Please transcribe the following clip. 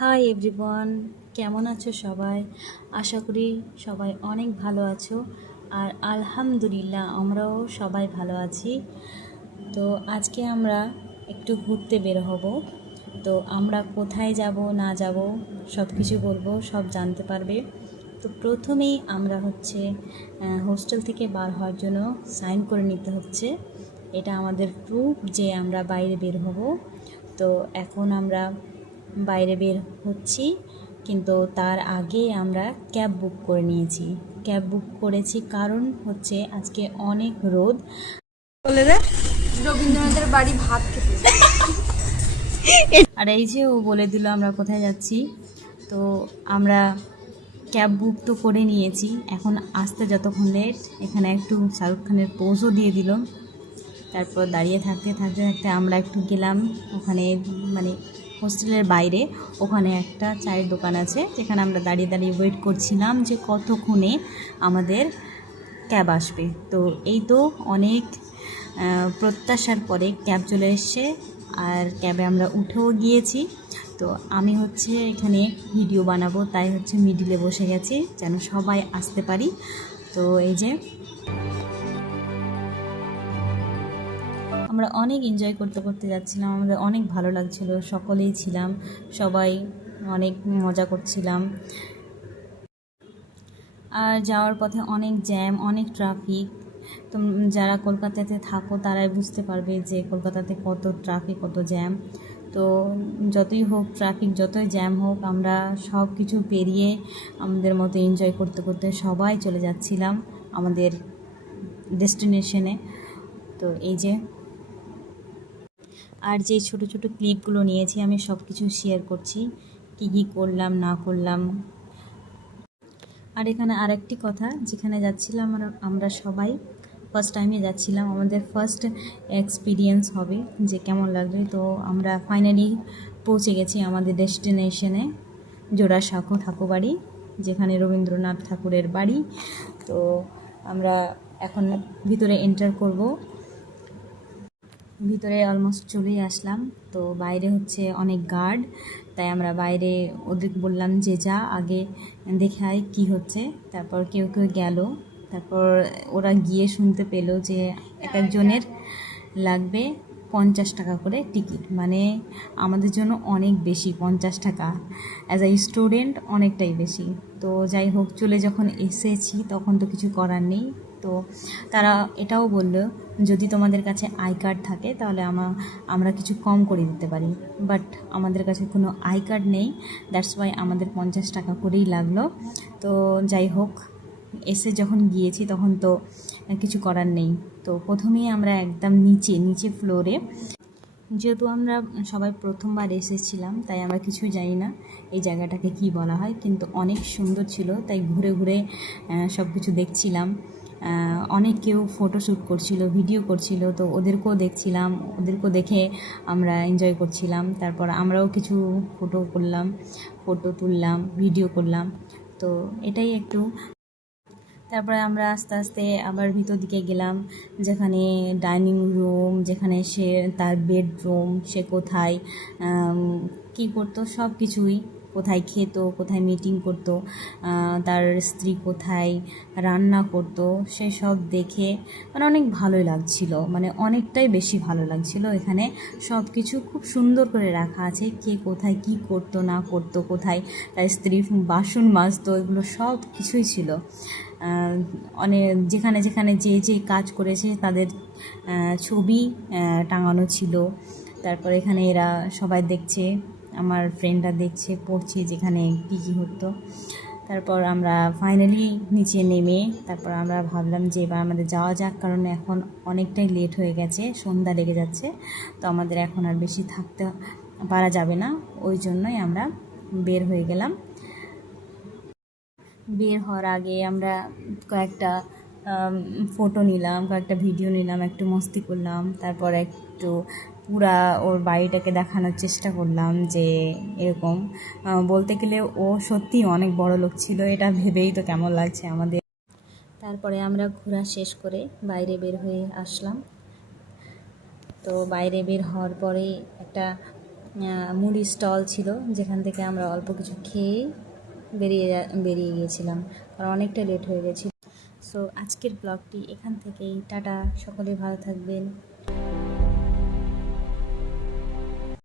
Hi everyone, কেমন আছো সবাই? আশা করি সবাই অনেক ভালো আছো। আর আলহামদুলিল্লাহ আমরাও সবাই ভালো আছি। তো আজকে আমরা একটু ঘুরতে বের হব। তো আমরা কোথায় যাব না যাব সব কিছু বলবো, সব জানতে পারবে। তো প্রথমেই আমরা হোস্টেল থেকে বার হওয়ার জন্য সাইন করে নিতে হচ্ছে। এটা আমাদের প্রুফ যে আমরা বাইরে বের হব। তো এখন আমরা বাইরে বের হচ্ছি, কিন্তু তার আগে আমরা ক্যাব বুক করে নিয়েছি। ক্যাব বুক করেছি কারণ আজকে অনেক রোদ। বলে রে রবীন্দ্রনাথের বাড়ি ভাত খেতে। আর এই যে ও বলে দিল আমরা কোথায় যাচ্ছি। তো আমরা ক্যাব বুক তো করে নিয়েছি, এখন আসতে যতক্ষণ লেট, এখানে একটু শাহরুখ খানের পোজও দিয়ে দিল। তারপর দাঁড়িয়ে থাকতে থাকতে থাকতে আমরা একটু গেলাম ওখানে, মানে হোস্টেলের বাইরে ওখানে একটা চায়ের দোকান আছে, যেখানে আমরা দাঁড়িয়ে দাঁড়িয়ে ওয়েট করছিলাম যে কতক্ষণে আমাদের ক্যাব আসবে। তো এই তো অনেক প্রত্যাশার পরে ক্যাব চলে এসছে, আর ক্যাবে আমরা উঠেও গিয়েছি। তো আমি এখানে ভিডিও বানাবো, তাই মিডিলে বসে গেছি যেন সবাই আসতে পারি। তো এই যে আমরা অনেক এনজয় করতে করতে যাচ্ছিলাম, আমাদের অনেক ভালো লাগছিল, সকলেই ছিলাম, সবাই অনেক মজা করছিলাম। আর যাওয়ার পথে অনেক জ্যাম, অনেক ট্রাফিক। তো যারা কলকাতাতে থাকো তারাই বুঝতে পারবে যে কলকাতাতে কত ট্রাফিক, কত জ্যাম। তো যতই হোক ট্রাফিক, যতই জ্যাম হোক, আমরা সব কিছু পেরিয়ে আমাদের মতো এনজয় করতে করতে সবাই চলে যাচ্ছিলাম আমাদের ডেস্টিনেশনে। তো এই যে, আর যে ছোট ছোট ক্লিপগুলো নিয়েছি আমি সব কিছু শেয়ার করছি, কী কী করলাম না করলাম। আর এখানে আরেকটি কথা, যেখানে যাচ্ছিলাম আমরা সবাই ফার্স্ট টাইমে যাচ্ছিলাম, আমাদের ফার্স্ট এক্সপিরিয়েন্স হবে যে কেমন লাগবে। তো আমরা ফাইনালি পৌঁছে গেছি আমাদের ডেস্টিনেশনে, জোড়াসাঁকো ঠাকুরবাড়ি, যেখানে রবীন্দ্রনাথ ঠাকুরের বাড়ি। তো আমরা এখন ভিতরে এন্টার করব। ভিতরে অলমোস্ট চলেই আসলাম। তো বাইরে অনেক গার্ড, তাই আমরা বাইরে ওদের বললাম যে যা আগে দেখে আয় কী হচ্ছে। তারপর কেউ কেউ গেল, তারপর ওরা গিয়ে শুনতে পেলো যে এক একজনের লাগবে 50 টাকা করে টিকিট, মানে আমাদের জন্য অনেক বেশি 50 টাকা, অ্যাজ আ স্টুডেন্ট অনেকটাই বেশি। তো যাই হোক, চলে যখন এসেছি তখন তো কিছু করার নেই। তো তারা এটাও বলল, যদি তোমাদের কাছে আই কার্ড থাকে তাহলে আমরা কিছু কম করে দিতে পারি, বাট আমাদের কাছে কোনো আই কার্ড নেই, দ্যাটস ওয়াই আমাদের 50 টাকা করেই লাগলো। তো যাই হোক, এসে যখন গিয়েছি তখন তো কিছু করার নেই। তো প্রথমেই আমরা একদম নিচে ফ্লোরে, যেহেতু আমরা সবাই প্রথমবার এসেছিলাম তাই আমরা কিছুই জানি না এই জায়গাটাকে কি বলা হয়, কিন্তু অনেক সুন্দর ছিল, তাই ঘুরে ঘুরে সব কিছু দেখছিলাম। অনেক কেউ ফটোশ্যুট করছিল, ভিডিও করছিল, তো ওদেরকেও দেখছিলাম, ওদেরকেও দেখে আমরা এনজয় করছিলাম। তারপর আমরাও কিছু ফটো তুললাম, ভিডিও করলাম। তো এটাই একটু। তারপরে আমরা আস্তে আস্তে আবার ভিতর দিকে গেলাম, যেখানে ডাইনিং রুম, যেখানে সে তার বেডরুম, সে কোথায় কী করতো সব কিছুই, কোথায় খেত, কোথায় মিটিং করতো, তার স্ত্রী কোথায় রান্না করতো, সে সব দেখে মানে অনেক ভালোই লাগছিল, মানে অনেকটাই বেশি ভালো লাগছিল। এখানে সব কিছু খুব সুন্দর করে রাখা আছে, কে কোথায় কি করতো না করতো, কোথায় তার স্ত্রী বাসন মাজতো, এগুলো সব কিছুই ছিল। অনেক যেখানে যেখানে যে যে কাজ করেছে তাদের ছবি টাঙানো ছিল। তারপর এখানে এরা সবাই দেখছে, আমার ফ্রেন্ডরা দেখছে, পড়ছে যেখানে কী কী হতো। তারপর আমরা ফাইনালি নিচে নেমে তারপর আমরা ভাবলাম যে এবার আমাদের যাওয়া যাক, কারণ এখন অনেকটাই লেট হয়ে গেছে, সন্ধ্যা লেগে যাচ্ছে, তো আমাদের এখন আর বেশি থাকতে পারা যাবে না, ওই জন্যই আমরা বের হয়ে গেলাম। বের হওয়ার আগে আমরা কয়েকটা ফটো নিলাম, কয়েকটা ভিডিও নিলাম, একটু মস্তি করলাম, তারপর একটু পুরা ওর বাড়িটাকে দেখানোর চেষ্টা করলাম যে এরকম। বলতে গেলে ও সত্যিই অনেক বড় লোক ছিল, এটা ভেবেই তো কেমন লাগছে আমাদের। তারপরে আমরা ঘোরা শেষ করে বাইরে বের হয়ে আসলাম। তো বাইরে বের হওয়ার পরে একটা মুড়ি স্টল ছিল, যেখান থেকে আমরা অল্প কিছু খেয়ে বেরিয়ে গিয়েছিলাম, কারণ অনেকটা লেট হয়ে গেছিল। সো আজকের ব্লগটি এখান থেকেই, টাটা, সকলে ভালো থাকবেন।